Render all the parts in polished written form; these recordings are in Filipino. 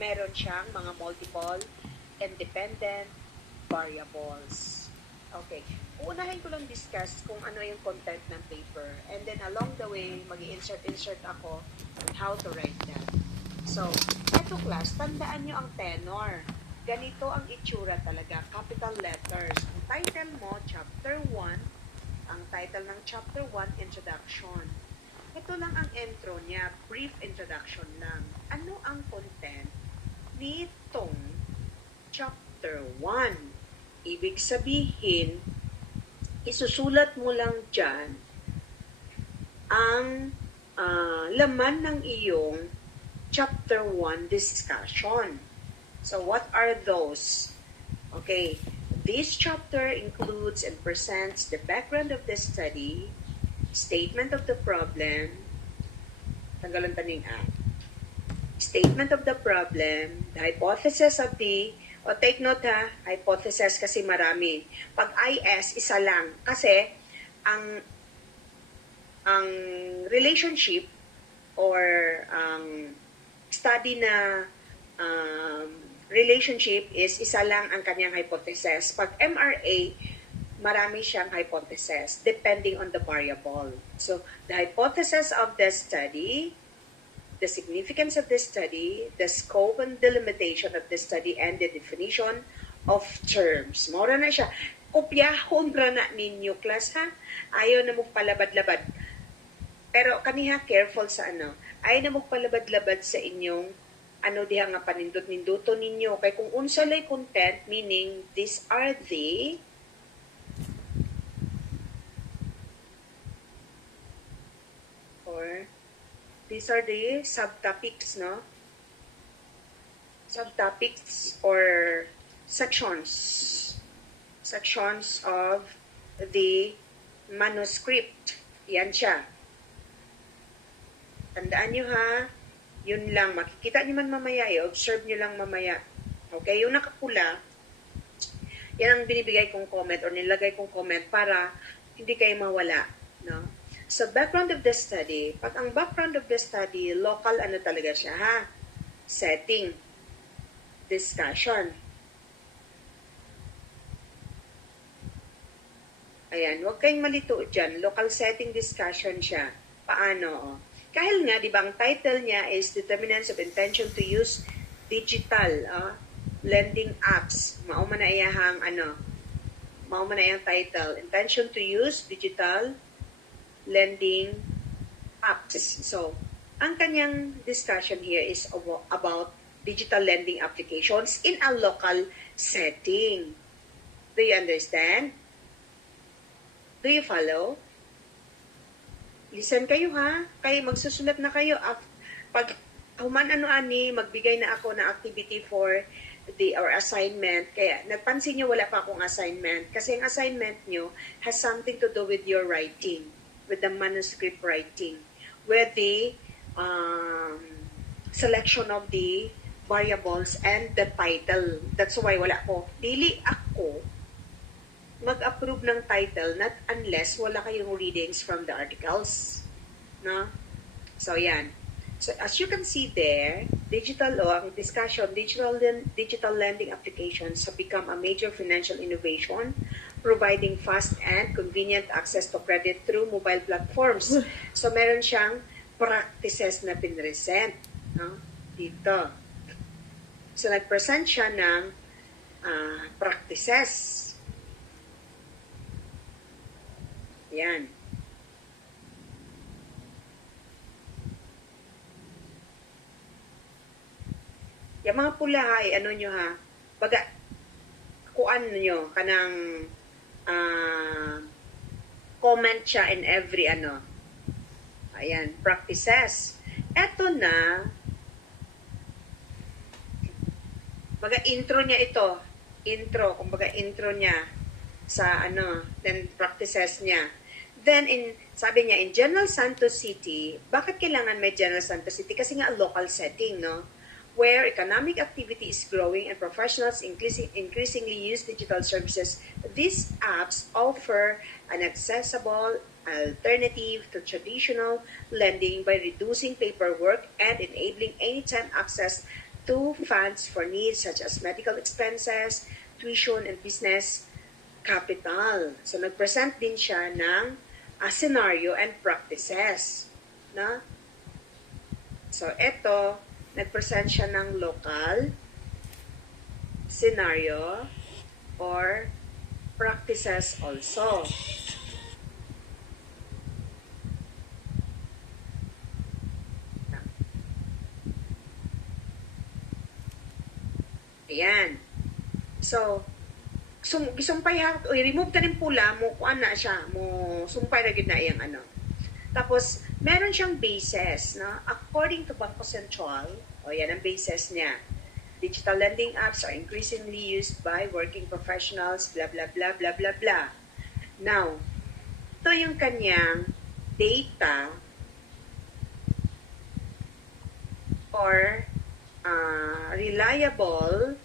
meron siyang mga multiple independent variables. Okay. Uunahin ko lang discuss kung ano yung content ng paper. And then along the way, mag-insert ako on how to write that. So, eto class, tandaan nyo ang tenor. Ganito ang itsura talaga, capital letters. Ang title mo, Chapter 1. Ang title ng Chapter 1, Introduction. Ito lang ang intro niya, brief introduction lang. Ano ang content nitong Chapter 1? Ibig sabihin, isusulat mo lang dyan ang laman ng iyong Chapter 1 discussion. So, what are those? Okay, this chapter includes and presents the background of the study, statement of the problem, tanggalan taning A. Statement of the problem, the hypothesis of the, o take note ha, hypothesis kasi marami. Pag IS, isa lang. Kasi, ang relationship or study na relationship is isa lang ang kanyang hypothesis. Pag MRA, marami siyang hypothesis depending on the variable. So, the hypothesis of the study, the significance of the study, the scope and delimitation of the study, and the definition of terms. Mora na siya. Kopyahon ra na ninyo, class, ha? Ayaw na magpalabad-labad. Pero kaniha careful sa ano. Ayaw na magpalabad-labad sa inyong ano diha nga panindot-ninduto ninyo. Kay kung unsa lay content, meaning these are the these are the subtopics, no? Subtopics or sections. Sections of the manuscript. Yan siya. Tandaan nyo ha, yun lang. Makikita nyo man mamaya, i-observe nyo lang mamaya. Okay? Yung nakapula, yan ang binibigay kong comment or nilagay kong comment para hindi kayo mawala. No? So, background of the study. Pag ang background of the study, local ano talaga siya, ha? Setting. Discussion. Ayan, huwag kayong malito dyan. Local setting discussion siya. Paano? Kahil nga, di ba, ang title niya is Determinants of Intention to Use Digital Lending Apps. Mauma na iyahang, mauma na iyang title. Intention to Use Digital Lending Apps. So, ang kanyang discussion here is about digital lending applications in a local setting. Do you understand? Do you follow? Listen kayo ha. Kayo magsusulat na kayo. Pag human ani, magbigay na ako ng activity for our assignment. Kaya nagpansin nyo wala pa akong assignment. Kasi ang assignment nyo has something to do with your writing. With the manuscript writing. With the selection of the variables and the title. That's why wala ko. Dili ako mag-approve ng title not unless wala kayong readings from the articles. No? So, yan. So, as you can see there, ang discussion, digital lending applications have become a major financial innovation, providing fast and convenient access to credit through mobile platforms. So, meron siyang practices na pinresent. No? Dito. So, nag-present siya ng practices. Yan. Yung mga pula ay ano nyo ha, baga, kuan nyo, kanang comment siya in every ayan, practices. Eto na, baga intro niya ito, kumbaga intro niya sa then practices niya. Then, sabi niya, in General Santos City, bakit kailangan may General Santos City? Kasi nga local setting, no? Where economic activity is growing and professionals increasingly use digital services, these apps offer an accessible alternative to traditional lending by reducing paperwork and enabling anytime access to funds for needs such as medical expenses, tuition, and business capital. So, nag-present din siya ng scenario and practices. No? So, ito, nag-present siya ng local scenario or practices also. Ayan. So, gisumpay ha, remove ta rin pula mo, kuan na siya, mo sumpay na gid na iyang ano. Tapos, meron siyang bases, no? According to Bangko Sentral, o yan ang bases niya. Digital lending apps are increasingly used by working professionals, blah, blah, blah, blah, blah, blah. Now, ito yung kanyang data or reliable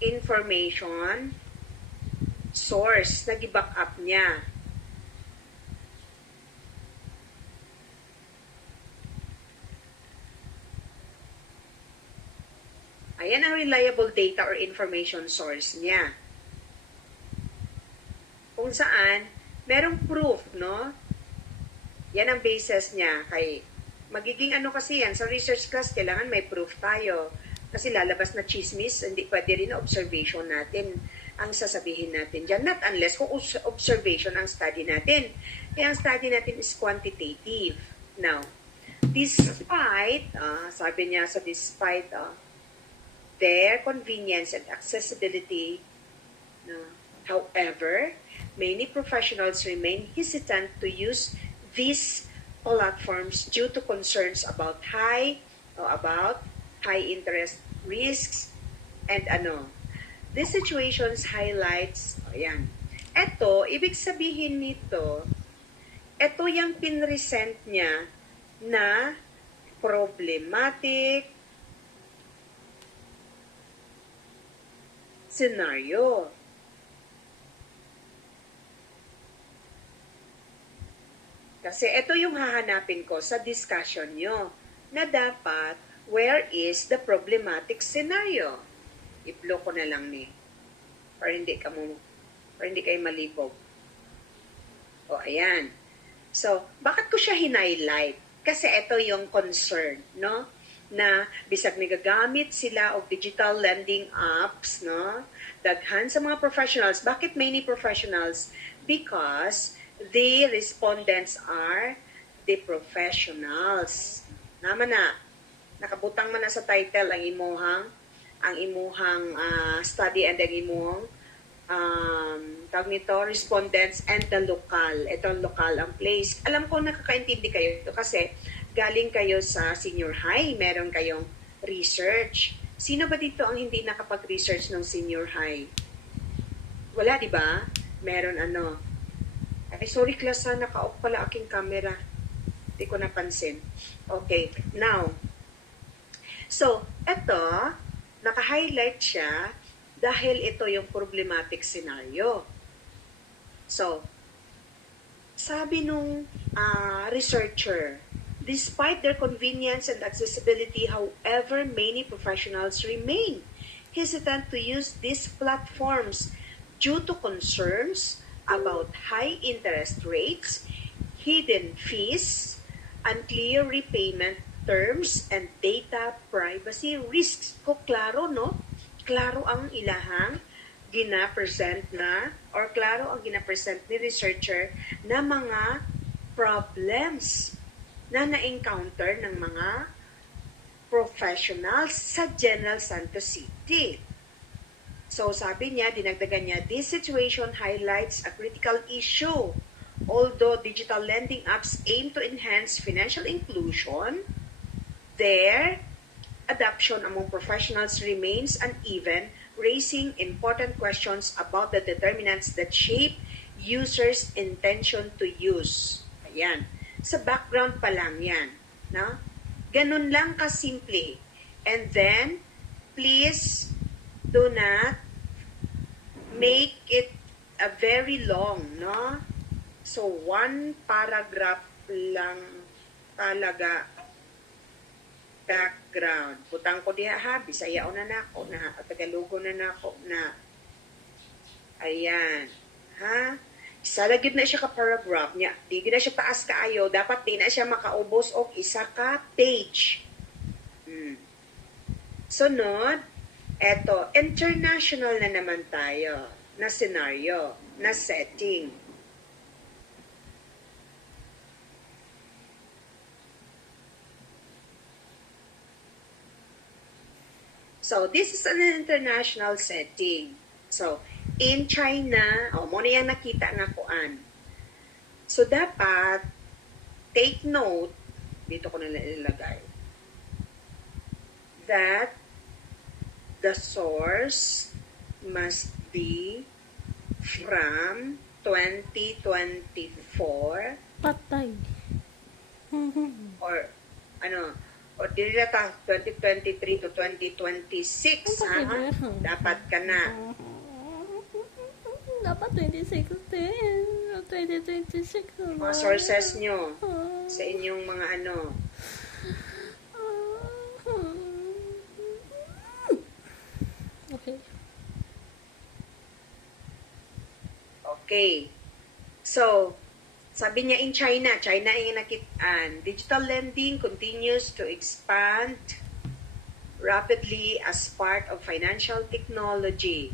information source na gi-back up niya. Ayan ang reliable data or information source niya. Kung saan, merong proof, no? Yan ang basis niya. Kay, magiging ano kasi yan, sa research class, kailangan may proof tayo. Kasi lalabas na chismis, hindi pwede rin na observation natin ang sasabihin natin dyan. Not unless kung observation ang study natin. Kaya ang study natin is quantitative. Now, despite, sabi niya sa despite, their convenience and accessibility, however, many professionals remain hesitant to use these platforms due to concerns about high interest risks and these situations highlights, ayan. Ito, ibig sabihin nito, ito yung pinresent niya na problematic scenario. Kasi ito yung hahanapin ko sa discussion nyo na dapat, where is the problematic scenario? I-blow ko na lang ni para hindi kayo malibog. O, ayan. So, bakit ko siya hinighlight? Kasi ito yung concern, no? Na bisag nagagamit sila og digital lending apps, no? Daghan sa mga professionals. Bakit many professionals? Because the respondents are the professionals. Naman na, nakabutang man na sa title ang imuhang study and ang imuhang tawag nito, respondents and the local. Ito ang local ang place. Alam ko nakakaintindi kayo ito kasi galing kayo sa senior high, meron kayong research. Sino ba dito ang hindi nakapag-research ng senior high? Wala, di ba? Meron Ay, sorry class, naka-off pala aking camera. Hindi ko napansin. Okay, now. So, ito, naka-highlight siya dahil ito yung problematic scenario. So, sabi nung researcher, despite their convenience and accessibility, however, many professionals remain hesitant to use these platforms due to concerns about high interest rates, hidden fees, unclear repayment terms, and data privacy risks. Ko klaro, no? Klaro ang ilahang gina-present na or klaro ang gina-present ni researcher na mga problems na na-encounter ng mga professionals sa General Santos City. So sabi niya, dinagdagan niya, this situation highlights a critical issue. Although digital lending apps aim to enhance financial inclusion, their adoption among professionals remains uneven, raising important questions about the determinants that shape users' intention to use. Ayan. Sa background pa lang yan. No? Ganun lang kasimple. And then, please do not make it a very long, no? So, one paragraph lang talaga background. Butang ko diha ha, Bisaya na nako na, Tagalogo na nako na. Ayan. Ha? Isa lagid na siya ka paragraph niya. Di na siya taas kaayo, dapat di na siya makaubos og isa ka page. Sunod, eto, international na naman tayo na scenario, na setting. So, this is an international setting. So, in China, mo na yung nakita nga kuan. So, dapat, take note, dito ko na ilagay, that the source must be from 2024 Patay. or o dili na ta 2023 to 2026 ha? Dapat ka na. Dapat 2016. 2026. Mga sources nyo sa inyong mga Okay. Okay. So, sabi niya in China yung nakitaan, digital lending continues to expand rapidly as part of financial technology,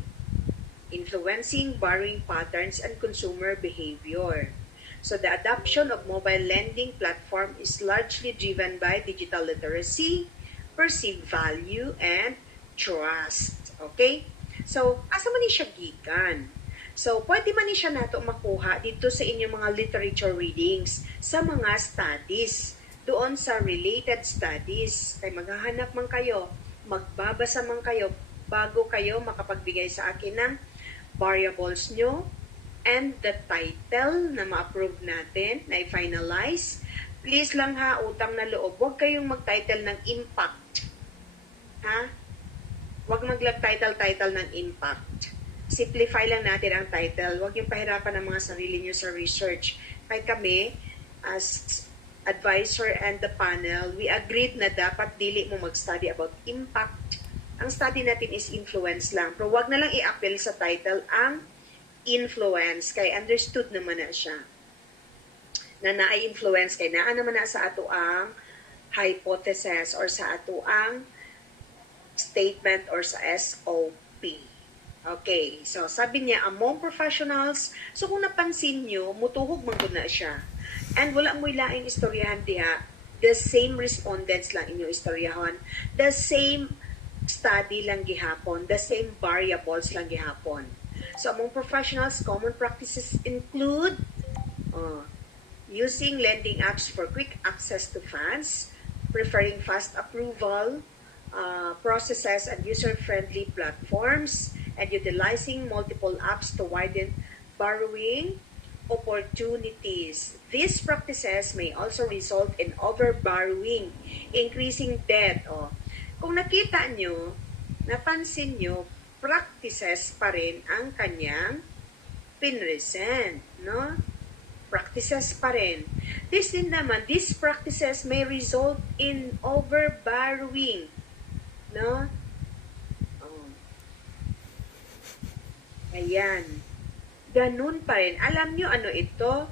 influencing borrowing patterns and consumer behavior. So the adoption of mobile lending platform is largely driven by digital literacy, perceived value, and trust. Okay? So, asa man ni siya gikan? So, pwede man ni siya nato makuha dito sa inyong mga literature readings, sa mga studies, doon sa related studies. Kaya maghahanap man kayo, magbabasa man kayo, bago kayo makapagbigay sa akin ng variables nyo and the title na ma-approve natin, na i-finalize. Please lang ha, utang na loob, huwag kayong mag-title ng impact. Ha? Huwag mag-title ng impact. Simplify lang natin ang title. Huwag yung pahirapan ng mga sarili nyo sa research. Kaya kami, as advisor and the panel, we agreed na dapat dili mo mag-study about impact. Ang study natin is influence lang. Pero huwag na lang i-appel sa title ang influence. Kaya understood naman na siya. Na na-influence. Kaya naan naman na sa ato ang hypothesis or sa ato ang statement or sa SOP. Okay, so sabi niya, among professionals, so kung napansin nyo, mutuhog man na siya. And wala mo'y laing istoryahan diha, the same respondents lang inyo istoryahan, the same study lang gihapon, the same variables lang gihapon. So among professionals, common practices include using lending apps for quick access to funds, preferring fast approval, processes and user-friendly platforms, and utilizing multiple apps to widen borrowing opportunities. These practices may also result in overborrowing, increasing debt. Kung nakita nyo, napansin nyo, practices pa rin ang kanyang pinresent, no? Practices pa rin. This din naman, these practices may result in overborrowing, no? Ayan. Ganun pa rin. Alam nyo ano ito?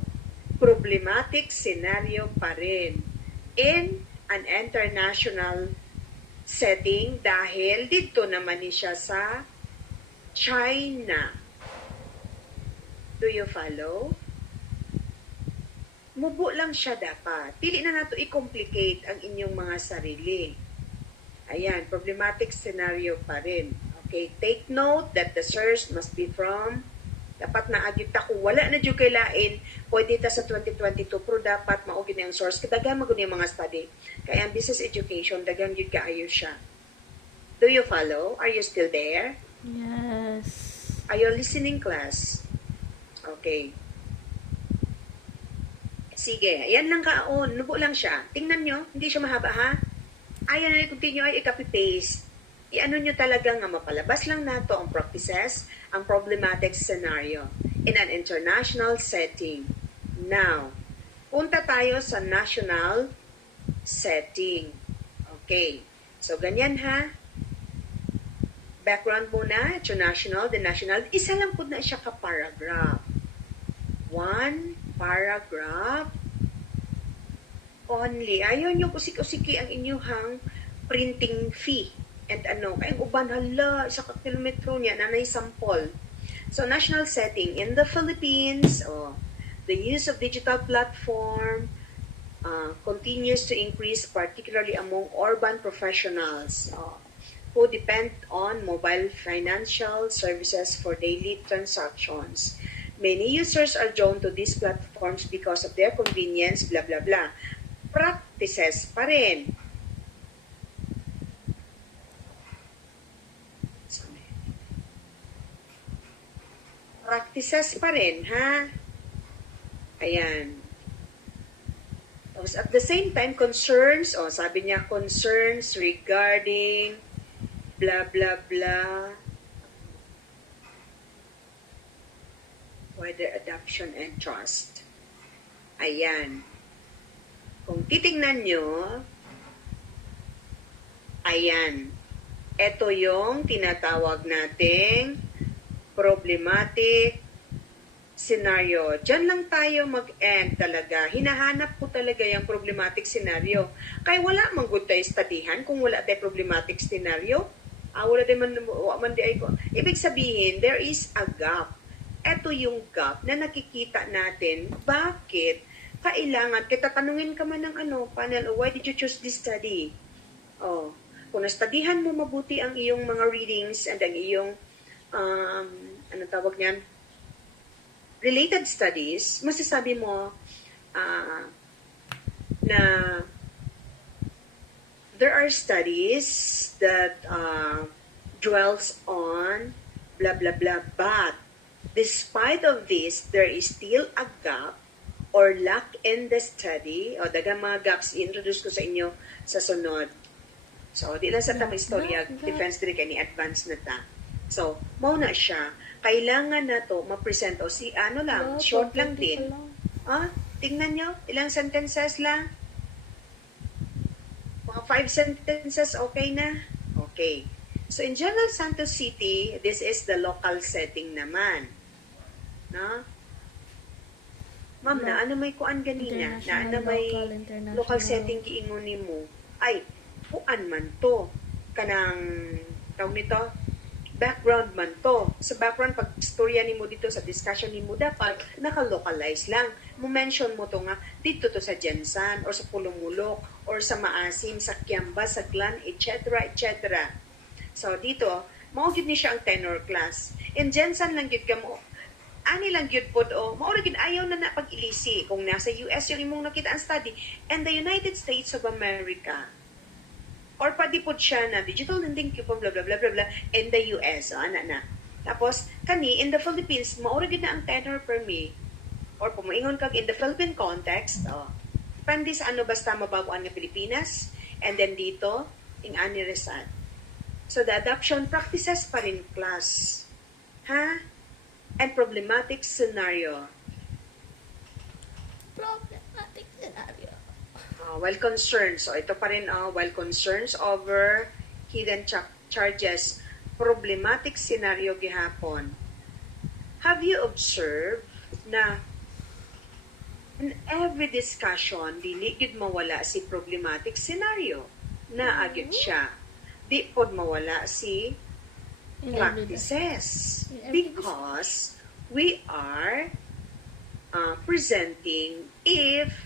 Problematic scenario pa rin in an international setting dahil dito naman ni siya sa China. Do you follow? Mubo lang siya dapat. Dili na nato i-complicate ang inyong mga sarili. Ayan, problematic scenario pa rin. Okay, take note that the source must be from, dapat na agyut ko, wala na dyan kailain, pwede ta sa 2022, pero dapat maugin na yung source, kadagang magun yung mga study. Kaya ang business education, dagang yun kaayo siya. Do you follow? Are you still there? Yes. Are you listening, class? Okay. Sige, ayan lang kaon, nubo lang siya. Tingnan nyo, hindi siya mahaba ha? Ayan na continue, ay i-copy-paste. I-ano nyo talaga nga mapalabas lang nato ang practices, ang problematic scenario in an international setting. Now, punta tayo sa national setting. Okay. So, ganyan ha. Background muna, international, the national. Isa lang po na siya ka-paragraph. One paragraph only. Ayaw nyo kusik-usiki ang inyuhang printing fee. And kayong uban, hala, isa ka kilometro niya, nanay sample. So, national setting. In the Philippines, the use of digital platform continues to increase, particularly among urban professionals who depend on mobile financial services for daily transactions. Many users are drawn to these platforms because of their convenience, blah, blah, blah. Practices pa rin. Practices pa rin, ha? Ayan. Tapos at the same time, concerns, sabi niya, concerns regarding blah, blah, blah, whether adoption and trust. Ayan. Kung titingnan nyo, ayan. Ito yung tinatawag nating problematic scenario. Diyan lang tayo mag-end talaga. Hinahanap ko talaga yung problematic scenario. Kaya wala mang good tayo studyhan kung wala tayo problematic scenario. Wala tayo man di ay ko. Ibig sabihin, there is a gap. Ito yung gap na nakikita natin. Bakit kailangan, kita tanungin ka man ng panel, why did you choose this study? Kung nastudihan mo mabuti ang iyong mga readings and ang iyong, tawag niyan, related studies, masasabi mo na there are studies that dwells on blah, blah, blah, but despite of this, there is still a gap or lack in the study, dagang mga gaps i-introduce ko sa inyo sa sunod. So, di lang sa tamang istorya, defense direct ni advance na ta. So, mauna siya. Kailangan na to ma-present short lang din. Tingnan nyo, ilang sentences lang? Mga 5 sentences, okay na? Okay. So, in General Santos City, this is the local setting naman. No? Ma'am, na ano may kuan ganina? Na ano may local setting giingon nimo? Ay, kuan man to. Kanang, tawag nito, background man to. Sa background, pag storya nimo dito, sa discussion nimo, dapat naka-localize lang. Mo-mention mo to nga, dito to sa Jensan, or sa Pulumulok, or sa Maasim, sa Kiamba, sa Glan, etc., etc. So, dito, maugid ni siya ang tenor class. In Jensan lang gid ka mo, ani lang yun po maura gid ayaw na pag-ilisi kung nasa US yung imong nakita ang study and the United States of America or padi po siya na digital lending coupon blah blah blah blah blah in the US na tapos kani in the Philippines maura gid na ang tenor per me or pumoingon kag in the Philippine context depende sa basta mababuan nga Pilipinas and then dito ing ani result so the adoption practices pa rin class and problematic scenario. Problematic scenario. While concerns, ito pa rin, while concerns over hidden charges, problematic scenario gihapon. Have you observed na in every discussion, dili gid mawala si problematic scenario na agad siya. Di pod mawala si practices because we are presenting if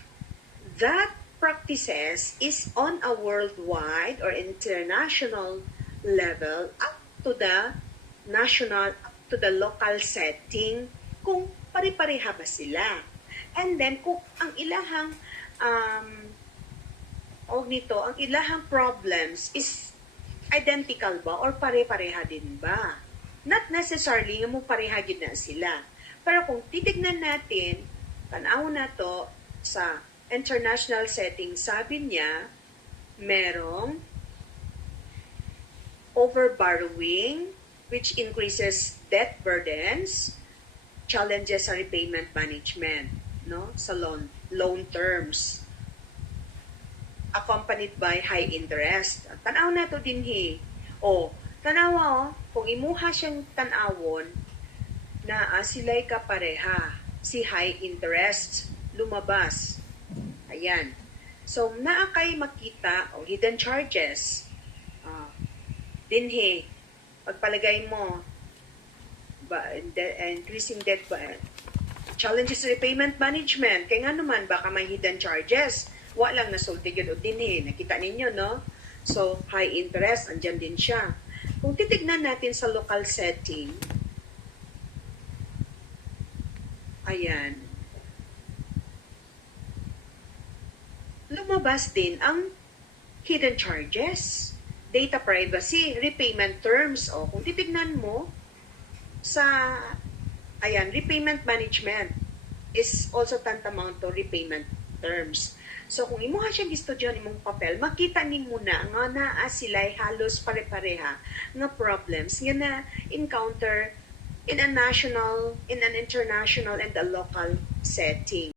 that practices is on a worldwide or international level up to the national, up to the local setting kung pare-pareha ba sila. And then kung ang ilahang ang ilahang problems is identical ba or pare-pareha din ba? Not necessarily nga mo pareha gid na sila. Pero kung titignan natin, tanaw na to sa international setting, sabi niya, merong overborrowing, which increases debt burdens, challenges sa repayment management, no? Sa loan terms. accompanied by high interest. Tanaw na to din hi. O, tanawa kung imuha siyang tanawon na sila'y kapareha, si high interest, lumabas. Ayan. So, naa kay makita o hidden charges. Dinhi, pagpalagay mo, increasing debt ba, challenges repayment management, kaya nga naman, baka may hidden charges. Walang nasulti yun o dinhi, nakita ninyo, no? So, high interest, andyan din siya. Kung titignan natin sa local setting, ayan, lumabas din ang hidden charges, data privacy, repayment terms. O, kung titignan mo sa, ayan, repayment management is also tantamount to repayment terms. So, kung imuha siyang gistudyohan imong papel, makita ni muna nga naa sila'y halos pare-pareha nga problems nga na encounter in a national, in an international, and a local setting.